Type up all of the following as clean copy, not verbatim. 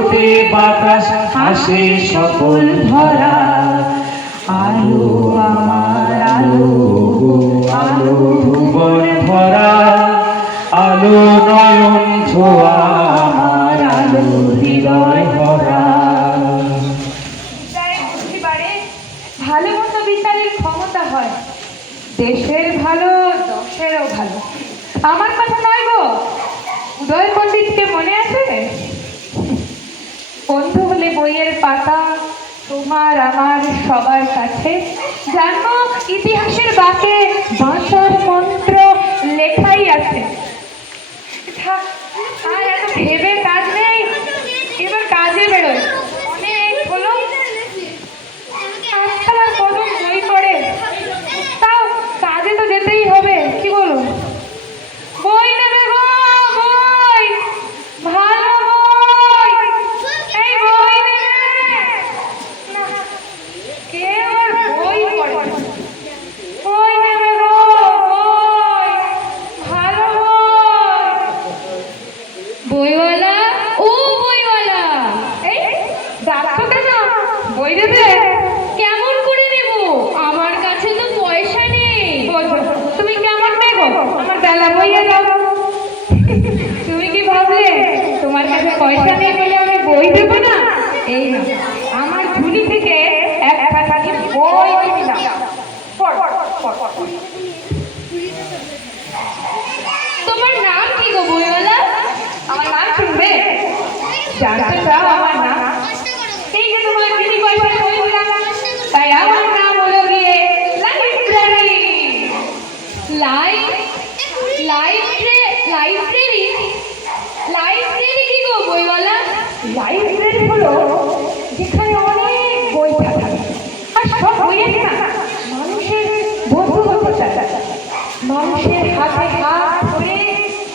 ছোটে বাতাস হাসে সকল ধরা। আলো আমার আলো, আলো ভুবন ভরা, আলো নয়ন ছোঁয়া আমার, আলো হৃদয় ভরা। ভালো মতো বিচারের ক্ষমতা হয়, দেশের ভালো দশেরও ভালো। আমার কথা নয় গো, উদয় পণ্ডিতকে মনে আছে? বন্ধু হলে বইয়ের পাতা তোমার আমার সবার কাছে, জানো ইতিহাসের বাঁকে বাঁচার মন্ত্র লেখাই আছে। আর এত ভেবে কাজ নেই, এবার কাজে বেরোয়। অনেক হলো, আজকাল আর কত বই পড়ে, তাও কাজে তো যেতেই হবে, কি বলো? বই নেবে গো, বই, ভালো বই, এই বই নেবে না, কেউ আর বই পড়ে না। বই নেবে গো, বই, ভালো বই। বইওয়ালা, ও বইওয়ালা, এই ডাকছো কেন? বই দেবে? কেমন করে নেব? আমার কাছে তো পয়সা নেই। তুমি কেমন নেবো? আমার বেলা বইয়ে দাও। তুমি কি ভাবলে তোমার কাছে পয়সা নেই বলে আমি বই দেবো না? এই না, আমার ঝুলি থেকে একটা কাছে বই দিলাম, তোমার নাম কি গো বইওয়ালা? আমার নাম শুনবে? জানতে চাও আমার নাম? এই যে তোমার দিদি পয়সা বই দিলাম, তাই আমার নাম হলো গিয়ে লাইব্রেরি। লাইব্রেরি লাইব্রেরি কি গো বইওয়ালা? লাইব্রেরি হলো যেখানে অনেক বই থাকে, আর সব বইয়ের না মানুষের বন্ধু হতে চায়, মানুষের হাতে হাত ধরে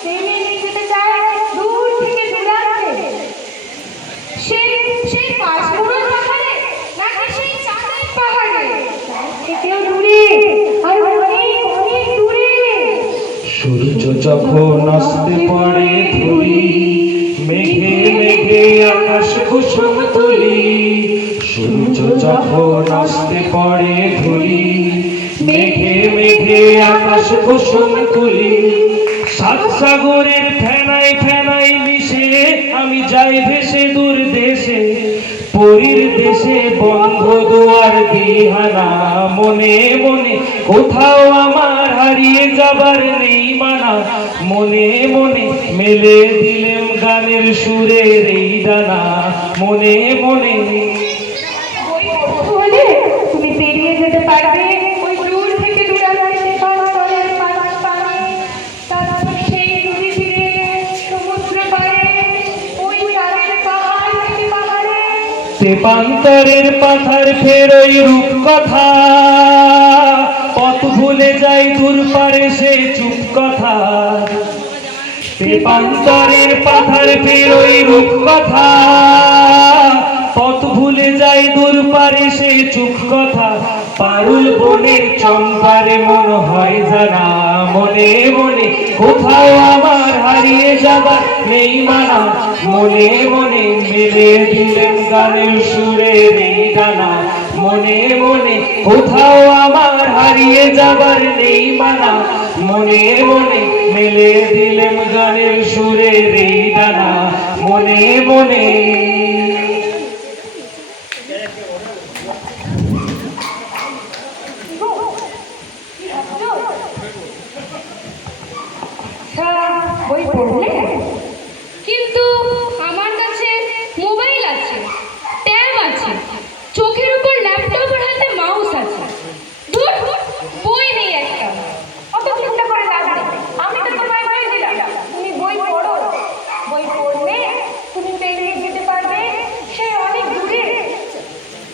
টেনে নিয়ে যেতে চায় দূর থেকে দূরান্তে। সেই পাঁচপুরের পাহাড়ে, নাকি সেই চাঁদের পাহাড়ে, থেকেও দূরে, আর অনেক অনেক দূরে। সূর্য যখন অস্তে পড়ে ধুলি, মেঘে মেঘে আকাশ কুসুম তুলি। সূর্য যখন অস্তে পড়ে ধুলি, মেঘে মেঘে আকাশ কুসুম তুলি। সাত সাগরের ফেনায় ফেনায় মিশে আমি যাই ভেসে দূর দেশে, পরীর দেশে বন্ধ দুয়ার দিহানা। মনে মনে কোথাও আমার হারিয়ে যাবার নেই মানা, মনে মনে মেলে দিলেম গানের সুরের এই ডানা। মনে মনে ওই বন্ধু হলে তুমি পেরিয়ে যেতে পারবে ওই দূর থেকে দূরান্তে পাহাড়ের পানে, তারপর সেই নদী তীরে সমুদ্র পাড়ে, ওই চাঁদের পাহাড় থেকে পাহাড়ে। তেপান্তরের পাথার ফের ওই রূপ কথা, পথ ভুলে যাই দূর পারে সে চুপ কথা। তেপান্তরের পাথার ফের ওই রূপ কথা, পথ ভুলে যাই দূর পারে সে চুপ কথা। পারুল বনের চম্পারে মন হয় জানা, মনে মনে কোথাও আমার হারিয়ে যাবার নেই মানা। মনে মনে মেলে দিলেন গানের সুরের এই ডানা। মনে মনে কোথাও আমার হারিয়ে যাবার নেই মানা, মনে মনে মেলে দিলেন গানের সুরের এই ডানা। মনে মনে বই পড়লে, কিন্তু আমার কাছে মোবাইল আছে, ট্যাব আছে, চোখের উপর ল্যাপটপ আর হাতে মাউস আছে, ধুর, বই নেই একটা। অত চিন্তা করে লাভ নেই, আমি তো তোমায় বই দিলাম, তুমি বই পড়ো। বই পড়লে তুমি পেরিয়ে যেতে পারবে সে অনেক দূরে।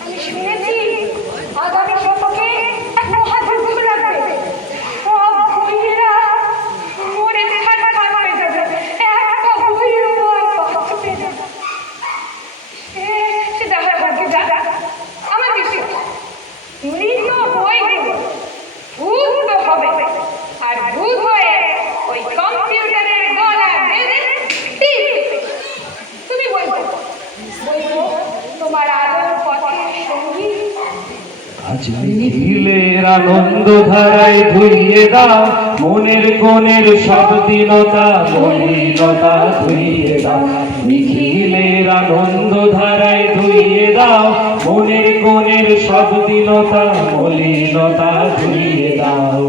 আমি শুনেছি আগামী শতকে এক মহাযুদ্ধ লাগবে, সব বইয়েরা মরে ছাড়খাড় হয়ে যাবে, একটা বইয়ের উপর বাঁচবে না। সে দেখা যাবে, যা আমার বিশ্বাস মৃত বইগুলো ভূত তো হবে, আর ভূত হয়ে ওই কম্পিউটারের গলা বেঁধে তুমি বই পড়ো। আজ নিখিলের আনন্দ ধারায় ধুইয়ে দাও মনের কোণের সব দীনতা মলিনতা ধুইয়ে দাও নিখিলের আনন্দ ধারায় ধুইয়ে দাও মনের কোণের সব দীনতা মলিনতা ধুইয়ে দাও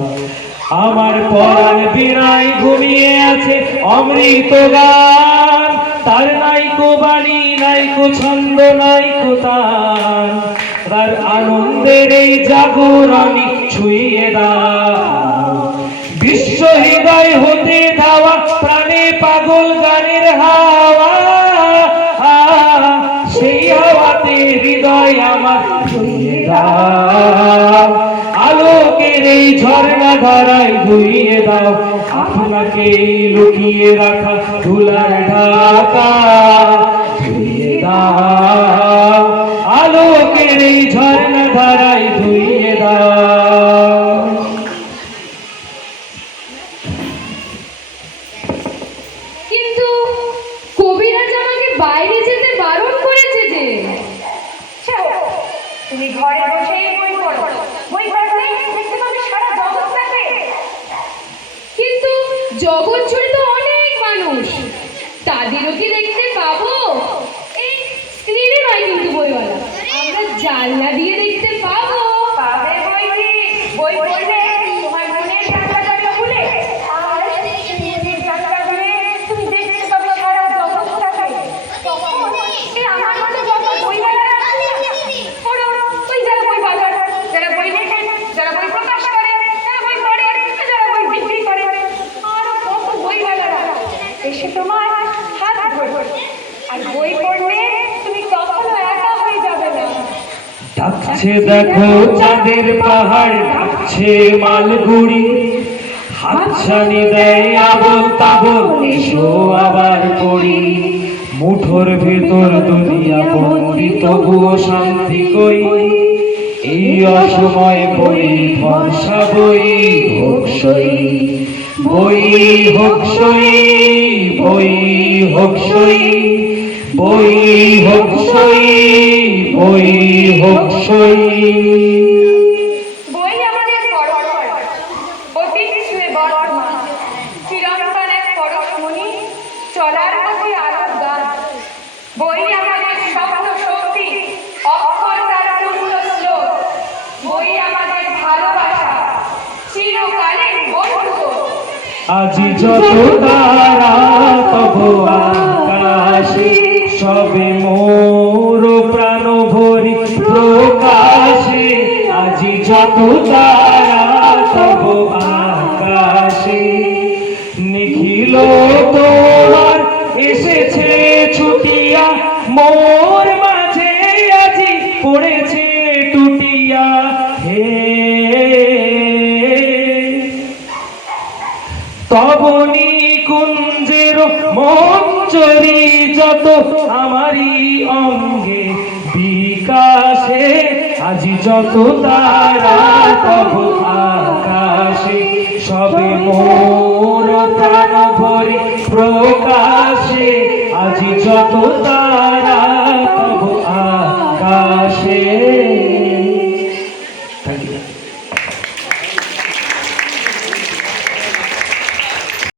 আমার পরাণ বীণায় ঘুমিয়ে আছে অমৃত গান তার নাইকো বাণী নাইকো ছন্দ নাইকো তান তার আনন্দের এই জাগরণী ছুঁয়ে দাও বিশ্ব হৃদয় হতে ধাওয়া প্রাণে পাগল গানের হাওয়া সেই হাওয়াতে হৃদয় আমার ছুঁয়ে দাও আলোকের এই ঝর্ণা ধারায় ধুইয়ে দাও আপনাকে লুকিয়ে রাখা ধুলার ঢাকা ধুইয়ে দাও আলোকের এই ঝর্ণা ধারায় ধুইয়ে দাও কিন্তু কবিরাজ আমাকে বাইরে যেতে বারণ করেছে যে তুমি ঘরে বসেই বই পড়ো বই পড়লেই দেখতে পাবে সারা জগৎটাকে। কিন্তু জগৎ জুড়ে তো অনেক মানুষ তাদেরও কি দেখতে পাবো এই স্ক্রিনে নয় কিন্তু বইওয়ালা আমরা জানলা দিয়ে দেখতে পাবো পাবে বই কি বই পড়লে তোমার মনের জানলাটা খুলে আর মনের জানলা খুলে তুমি দেখতে পাবে সারা জগৎটাকে। তখন এই আমার মতো যত বইওয়ালারা আছে পড়ো ওই যারা বই বাজার যারা বই লেখে যারা বই প্রকাশ করে যারা বই পড়ে যারা বই বিক্রি করে আরো কত বইওয়ালারা এসে তোমার হাত ধরবে আর বই পড়লে তুমি কখনো একা হয়ে যাবে না। ডাকছে দেখো চাঁদের পাহাড় ডাকছে মালগুড়ি হাতছানি দেয় আবল তাবল এসো আবার পড়ি মুঠোর ভেতর দুনিয়া বন্দি তবুও শান্তি কই এই অসময় বই ভরসা বই হোক সই বই হোক সই বই হোক সই বই হোক সই বই হোক সই বই আমাদের পরম্পরা অতীত ছুঁয়ে বর্তমান চিরন্তন এক পরশমণি চলার পথে আলোর গান। বই আমাদের শব্দ শক্তি অক্ষর তার পূর্ণ স্লোক। বই আমাদের ভালোবাসা চিরকালীন বন্ধু। আজি যত তারা তব আকাশে সবে মোর প্রাণ ভরি প্রকাশে আজি যত তারা তব আকাশে নিখিল তোমার এসেছে ছুটিয়া মোর মাঝে আজি পড়েছে টুটিয়া হে তবনি কুঞ্জের মঞ্জরি যত আমারি অঙ্গে বিকাশে আজি যত তারা তব আকাশে সবে মোর প্রাণ ভরি